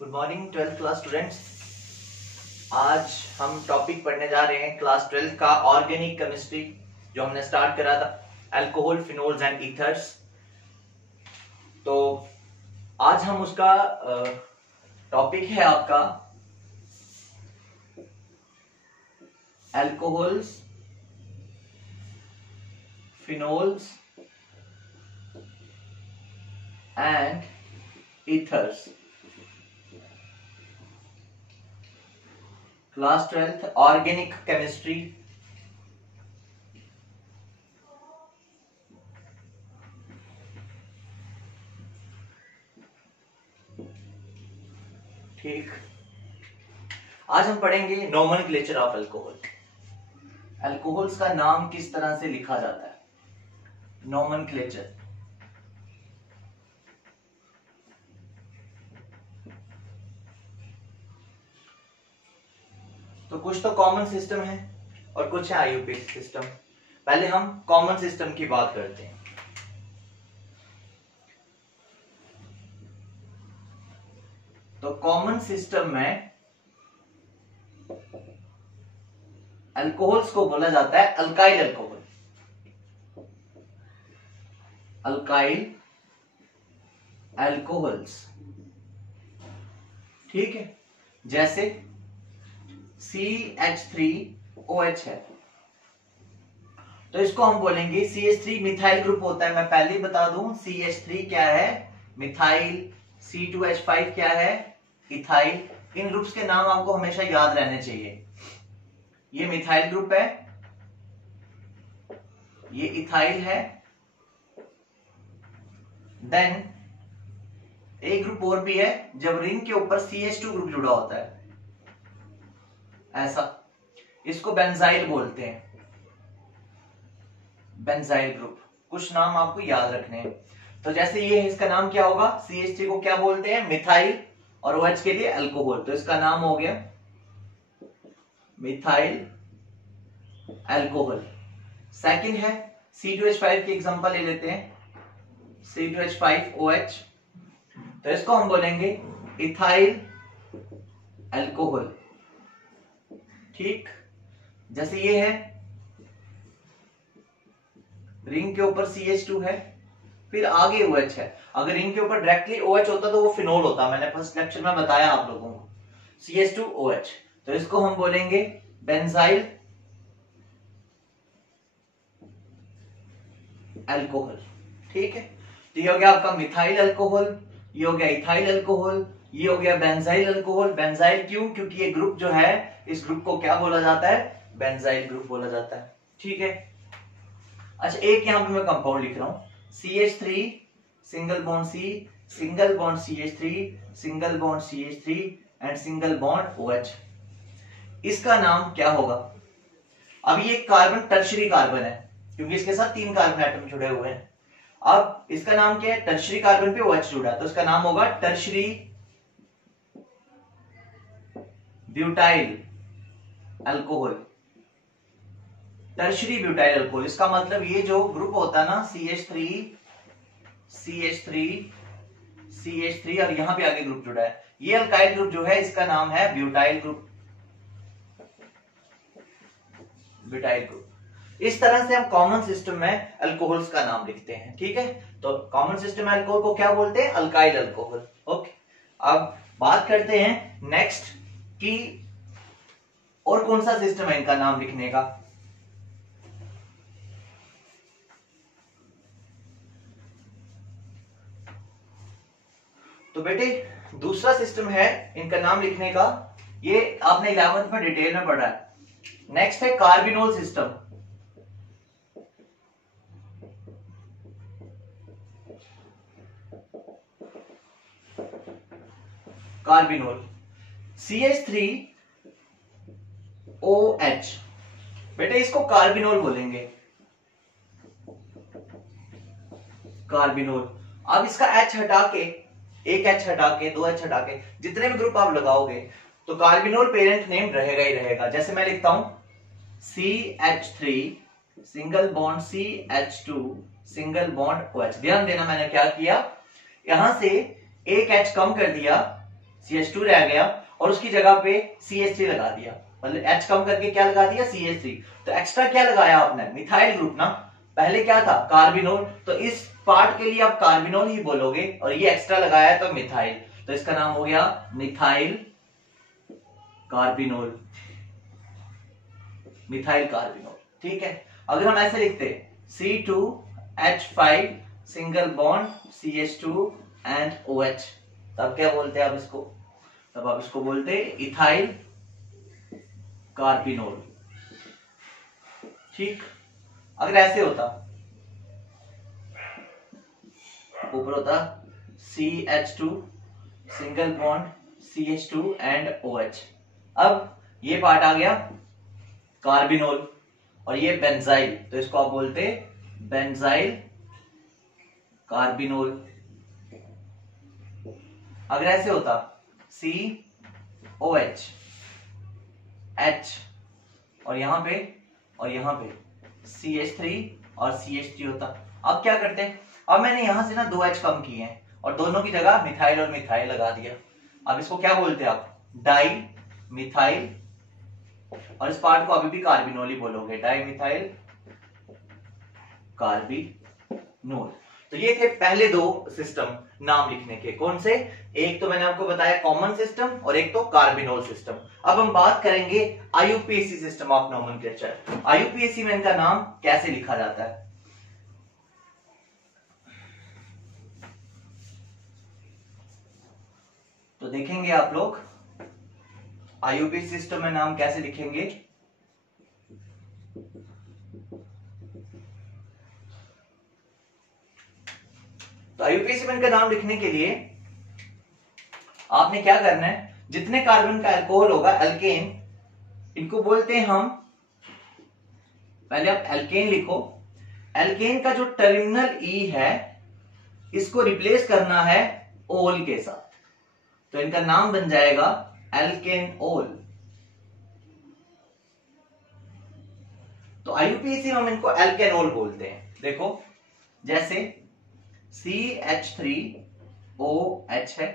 Good morning 12th class students. आज हम topic पढ़ने जा रहे हैं क्लास 12 का ऑर्गेनिक केमिस्ट्री, जो हमने स्टार्ट करा था, अल्कोहल, फिनोल्स एंड ईथर्स। तो आज हम उसका टॉपिक है आपका alcohols, phenols and ethers. Class 12th organic chemistry. ठीक, आज हम पढ़ेंगे नोमेनक्लेचर ऑफ अल्कोहल। अल्कोहल्स का नाम किस तरह से लिखा जाता है, नोमेनक्लेचर। तो कुछ तो कॉमन सिस्टम है और कुछ है आईयूपीएसी सिस्टम। पहले हम कॉमन सिस्टम की बात करते हैं। तो कॉमन सिस्टम में अल्कोहल्स को बोला जाता है अल्काइल अल्कोहल, अल्काइल अल्कोहल्स। ठीक है, जैसे CH3OH है तो इसको हम बोलेंगे CH3 मिथाइल ग्रुप होता है। मैं पहले ही बता दूं, CH3 क्या है, मिथाइल। C2H5 क्या है, इथाइल। इन ग्रुप्स के नाम आपको हमेशा याद रहने चाहिए। ये मिथाइल ग्रुप है, ये इथाइल है। देन एक ग्रुप और भी है जब रिंग के ऊपर CH2 ग्रुप जुड़ा होता है, ऐसा, इसको बेंजाइल बोलते हैं, बेंजाइल ग्रुप। कुछ नाम आपको याद रखने हैं। तो जैसे ये है, इसका नाम क्या होगा, CH3 को क्या बोलते हैं, मिथाइल, और OH के लिए अल्कोहल, तो इसका नाम हो गया मिथाइल अल्कोहल। सेकंड है C2H5 की एग्जांपल ले लेते हैं, C2H5OH, तो इसको हम बोलेंगे इथाइल अल्कोहल। ठीक, जैसे ये है, रिंग के ऊपर CH2 है, फिर आगे OH है। अगर रिंग के ऊपर डायरेक्टली OH होता तो वो फिनोल होता, मैंने फर्स्ट लेक्चर में बताया आप लोगों को, CH2OH। तो इसको हम बोलेंगे बेंजाइल अल्कोहल। ठीक है, तो ये हो गया आपका मिथाइल अल्कोहल, ये हो गया इथाइल अल्कोहल, ये हो गया बेंजाइल अल्कोहल। बेंजाइल क्यों, क्योंकि ये ग्रुप जो है, इस ग्रुप को क्या बोला जाता है, बेंजाइल ग्रुप बोला जाता है। ठीक है, अच्छा एक यहां पे मैं कंपाउंड लिख रहा हूं, CH3 single bond C, single bond CH3, single bond CH3 and single bond OH। इसका नाम क्या होगा। अब ये कार्बन टर्शरी कार्बन है, क्योंकि इसके साथ 3 कार्बन एटम जुड़े हुए हैं। अब इसका नाम क्या है, टर्शरी कार्बन पे OH जुड़ा है, तो इसका नाम होगा tertiary butyl alcohol. Tertiary butyl alcohol, इसका मतलब ये जो ग्रुप होता है ना, CH3 और यहां पे आगे ग्रुप जुड़ा है, ये अल्काइल ग्रुप जो है, इसका नाम है ब्यूटाइल ग्रुप, ब्यूटाइल ग्रुप। इस तरह से हम कॉमन सिस्टम में अल्कोहल्स का नाम लिखते हैं। ठीक है, तो कॉमन सिस्टम में अल्कोहल को क्या बोलते हैं, अल्काइल अल्कोहल। ओके, अब बात करते हैं नेक्स्ट कि और कौन सा सिस्टम है इनका नाम लिखने का। तो बेटे दूसरा सिस्टम है इनका नाम लिखने का, ये आपने 11th में डिटेल में पढ़ा है। नेक्स्ट है कार्बिनोल सिस्टम। कार्बिनोल, CH3OH, बेटे इसको कार्बिनोल बोलेंगे, कार्बिनोल। अब इसका H हटा के, एक H हटा के, 2 H हटा के, जितने भी ग्रुप आप लगाओगे तो कार्बिनोल पेरेंट नेम रहेगा ही रहेगा। जैसे मैं लिखता हूं CH3 single bond CH2 single bond OH। ध्यान देना, मैंने क्या किया, यहां से एक H कम कर दिया, CH2 रह गया और उसकी जगह पे CH3 लगा दिया, मतलब H कम करके क्या लगा दिया, CH3। तो एक्स्ट्रा क्या लगाया आपने, मिथाइल ग्रुप ना, पहले क्या था कार्बिनोल, तो इस पार्ट के लिए आप कार्बिनोल ही बोलोगे और ये एक्स्ट्रा लगाया तो मिथाइल, तो इसका नाम हो गया मिथाइल कार्बिनोल, मिथाइल कार्बिनोल। ठीक है, अगर हम ऐसे लिखते C2H5 single bond CH2 and OH, तब क्या बोलते हैं आप इसको, तब आप इसको बोलते हैं इथाइल कार्बिनोल। ठीक, अगर ऐसे होता, ऊपर होता CH2 single bond CH2 and OH, अब ये पार्ट आ गया कार्बिनोल और ये बेंजाइल, तो इसको आप बोलते बेंजाइल कार्बिनोल। अगर ऐसे होता COH H और यहां पे CH3 और CH3 होता। अब क्या करते हैं, अब मैंने यहां से ना 2 H कम किए हैं और दोनों की जगह मिथाइल और मिथाइल लगा दिया। अब इसको क्या बोलते हैं आप, डाई मिथाइल, और इस पार्ट को अभी भी कार्बिनोल ही बोलोगे, डाई मिथाइल कार्बिनोल। तो ये थे पहले दो सिस्टम नाम लिखने के, कौन से, एक तो मैंने आपको बताया कॉमन सिस्टम और एक तो कार्बिनोल सिस्टम। अब हम बात करेंगे IUPAC system of nomenclature. IUPAC में इनका नाम कैसे लिखा जाता है, तो देखेंगे आप लोग IUPAC सिस्टम में नाम कैसे लिखेंगे। तो IUPAC में इनका नाम लिखने के लिए आपने क्या करना है, जितने कार्बन का अल्कोहल होगा, एल्केन, इनको बोलते हैं हम, पहले आप एल्केन लिखो, एल्केन का जो टर्मिनल ई है इसको रिप्लेस करना है ओल के साथ, तो इनका नाम बन जाएगा एल्केनोल। तो IUPAC में हम इनको एल्केनोल बोलते हैं। देखो जैसे CH3OH है,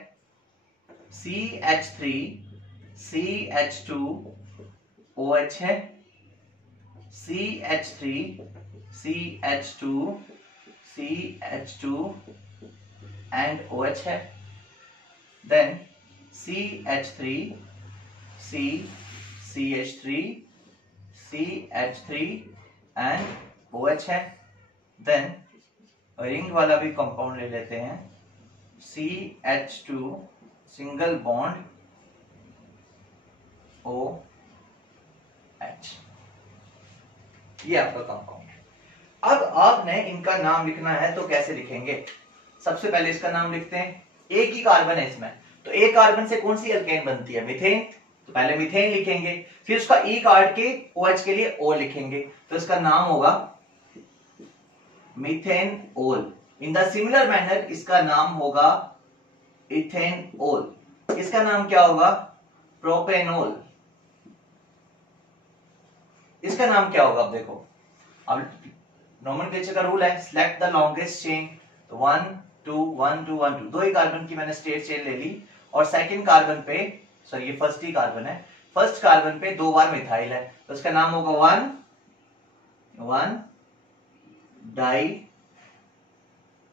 CH3CH2OH है, CH3CH2CH2 and OH है, then CH3CCH3 and OH है, then रिंग वाला भी कंपाउंड ले लेते हैं, CH2 सिंगल बॉन्ड OH, ये आपका कंपाउंड है। अब आपने इनका नाम लिखना है तो कैसे लिखेंगे, सबसे पहले इसका नाम लिखते हैं, एक ही कार्बन है इसमें, तो एक कार्बन से कौन सी एल्केन बनती है, मीथेन, तो पहले मीथेन लिखेंगे, फिर उसका ई काट के OH के लिए O लिखेंगे, तो इसका नाम होगा मीथेनओल। इन द सिमिलर मैनर इसका नाम होगा इथेनॉल, इसका नाम क्या होगा, प्रोपेनॉल, इसका नाम क्या होगा। अब देखो, अब नोमेनक्लेचर का रूल है, सिलेक्ट द लॉन्गेस्ट चेन, तो 1 2 1 2 1 2, दो ही कार्बन की मैंने स्ट्रेट चेन ले ली, और सेकंड कार्बन पे, सॉरी ये फर्स्ट ही कार्बन है, फर्स्ट कार्बन पे 2 बार मिथाइल है, तो इसका नाम होगा 1 डाई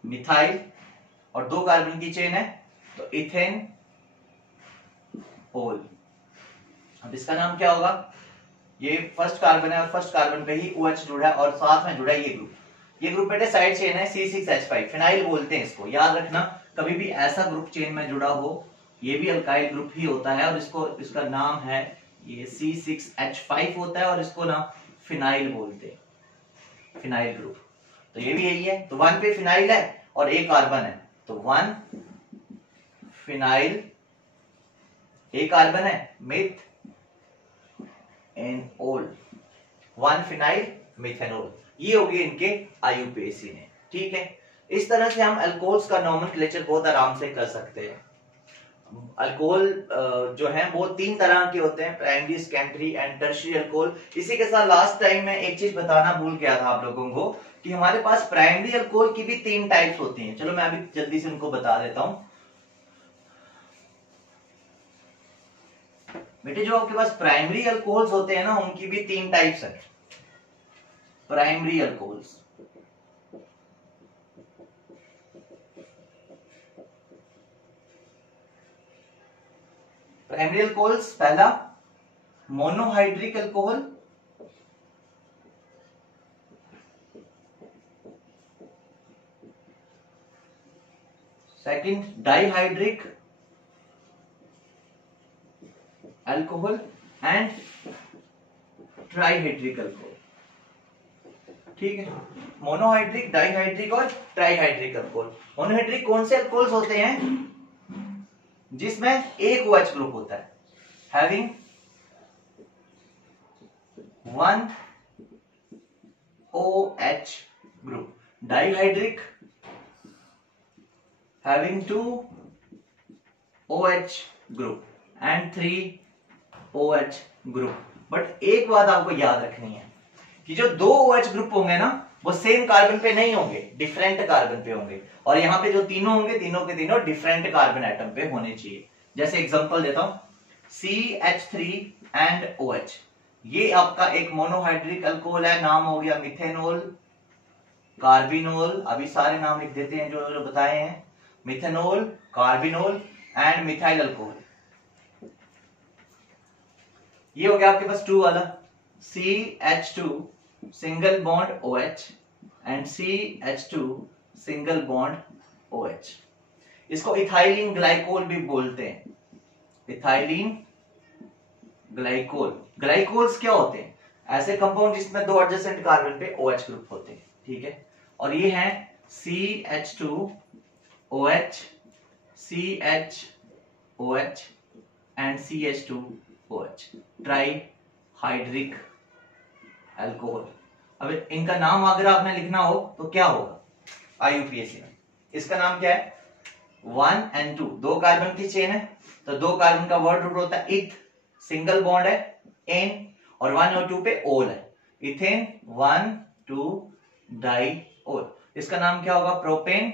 मिथाइल, और 2 कार्बन की चेन है तो इथेन ओल। अब इसका नाम क्या होगा, ये फर्स्ट कार्बन है और फर्स्ट कार्बन पे ही OH जुड़ा है और साथ में जुड़ा है ये ग्रुप बेटे साइड चेन है C6H5, फिनाइल बोलते हैं इसको, याद रखना, कभी भी ऐसा ग्रुप चेन में जुड़ा हो ये भी अल्काइल ग्रुप ही होता है, और इसका नाम है ये C6H5 होता है, और इसको ना फिनाइल बोलते हैं, फिनाइल ग्रुप, तो ये भी यही है। तो 1 पे फिनाइल है और एक कार्बन है, तो 1 फिनाइल, एक कार्बन है, मिथ एनोल, 1 फिनाइल मिथेनॉल, ये हो गए इनके IUPAC ने। ठीक है, इस तरह से हम अल्कोहल्स का नोमेनक्लेचर बहुत आराम से कर सकते हैं। अल्कोहल जो है वो 3 तरह के होते हैं, primary, secondary and tertiary alcohol. इसी के साथ लास्ट टाइम में एक चीज बताना भूल गया था आप लोगों को कि हमारे पास प्राइमरी अल्कोहल की भी 3 टाइप्स होती हैं। चलो मैं अभी जल्दी से उनको बता देता हूं। बेटे जो आपके पास प्राइमरी अल्कोहल्स होते हैं ना, उनकी भी 3 टाइप्स है। प्राइमरी अल्कोहल्स, प्राइमरी अल्कोहल्स, पहला monohydric alcohol, second dihydric alcohol and trihydric alcohol. ठीक है, मोनोहाइड्रिक, डाइहाइड्रिक और ट्राइहाइड्रिक अल्कोहल। मोनोहाइड्रिक कौन से अल्कोहल्स होते हैं जिसमें एक OH ग्रुप होता है, having 1 OH group. Dihydric having 2 OH group and 3 OH group। But एक बात आपको याद रखनी है कि जो 2 OH ग्रुप होंगे ना, वो सेम कार्बन पे नहीं होंगे, डिफरेंट कार्बन पे होंगे। और यहाँ पे जो तीनों होंगे, तीनों के तीनों डिफरेंट कार्बन एटम पे होने चाहिए। जैसे एग्जांपल देता हूं, CH3 एंड OH, ये आपका एक मोनोहाइड्रिक अल्कोहल है, नाम हो गया मिथेनॉल, कार्बिनोल। अभी सारे नाम लिख देते हैं जो जो बताए हैं, methanol, carbinol and methyl alcohol. ये हो गया आपके पास 2 वाला, CH2 single bond OH and CH2 single bond OH। इसको इथाइलिन ग्लाइकोल भी बोलते हैं, इथाइलिन ग्लाइकोल। ग्लाइकोल्स क्या होते हैं? ऐसे कंपाउंड जिसमें 2 एडजेसेंट कार्बन पे OH ग्रुप होते हैं। ठीक है, और ये हैं CH2 OH, CHOH and CH2 OH, trihydric alcohol. अब इनका नाम अगर आपने लिखना हो तो क्या होगा IUPAC में? इसका नाम क्या है? 1 and 2, 2 कार्बन की चेन है, तो 2 कार्बन का वर्ड रूट होता है इथ, सिंगल बॉन्ड है एन, और 1 और 2 पे ओल है, इथेन 1 2 डाइओल। इसका नाम क्या होगा? प्रोपेन